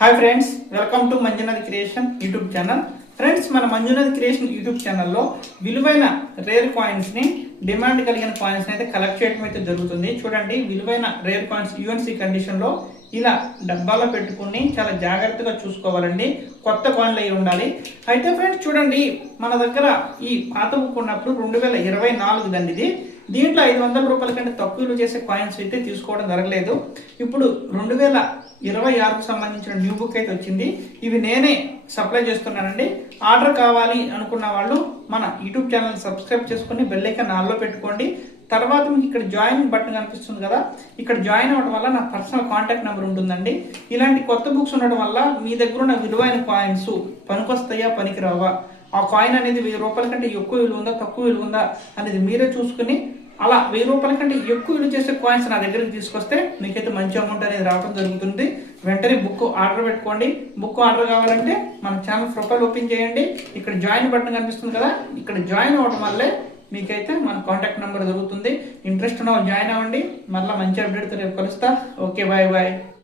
Hi friends, welcome to Manjunath creation YouTube channel. Friends, మన Manjunath creation YouTube ఛానల్లో విలువైన rare coins ని, డిమాండ్ కలిగిన కాయిన్స్ అయితే కలెక్ట్ చేయడం అయితే జరుగుతుంది. చూడండి, విలువైన రేర్ కాయిన్స్ యూఎన్సీ కండిషన్ లో ఇలా డబ్బాలో పెట్టుకుని చాలా జాగ్రత్తగా చూసుకోవాలండి. కొత్త కాయిన్లు అయి ఉండాలి. అయితే ఫ్రెండ్స్ చూడండి, మన దగ్గర ఈ పాత బుక్ ఉన్నప్పుడు 2024 దండి ఇది. దీంట్లో 500 రూపాయల కంటే తక్కువ విలువ చేసే కాయిన్స్ అయితే తీసుకోవడం జరగలేదు. ఇప్పుడు 2026కు సంబంధించిన న్యూ బుక్ అయితే వచ్చింది. ఇవి నేనే సప్లై చేస్తున్నానండి. ఆర్డర్ కావాలి అనుకున్న వాళ్ళు మన యూట్యూబ్ ఛానల్ సబ్స్క్రైబ్ చేసుకుని బెల్ ఐకాన్ ఆన్లో పెట్టుకోండి. తర్వాత మీకు ఇక్కడ జాయిన్ బటన్ కనిపిస్తుంది కదా, ఇక్కడ జాయిన్ అవ్వడం వల్ల నా పర్సనల్ కాంటాక్ట్ నెంబర్ ఉంటుందండి. ఇలాంటి కొత్త బుక్స్ ఉండడం వల్ల మీ దగ్గర ఉన్న విలువైన కాయిన్స్ పనికొస్తాయా పనికిరావా, ఆ కాయిన్ అనేది 1000 రూపాయల కంటే ఎక్కువ విలువ ఉందా తక్కువ విలువ ఉందా అనేది మీరే చూసుకుని అలా 1000 రూపాయల కంటే ఎక్కువ విలువ చేసే కాయిన్స్ నా దగ్గరికి తీసుకొస్తే మీకైతే మంచి అమౌంట్ అనేది రావడం జరుగుతుంది. వెంటనే బుక్ ఆర్డర్ పెట్టుకోండి. బుక్ ఆర్డర్ కావాలంటే మన ఛానల్ ప్రొఫైల్ ఓపెన్ చేయండి. ఇక్కడ జాయిన్ బటన్ కనిపిస్తుంది కదా, ఇక్కడ జాయిన్ అవ్వడం వల్లే మీకైతే మన కాంటాక్ట్ నెంబర్ దొరుకుతుంది. ఇంట్రెస్ట్ ఉన్న జాయిన్ అవ్వండి. మళ్ళీ మంచి అప్డేట్తో రేపు కలుస్తా. Okay, bye bye.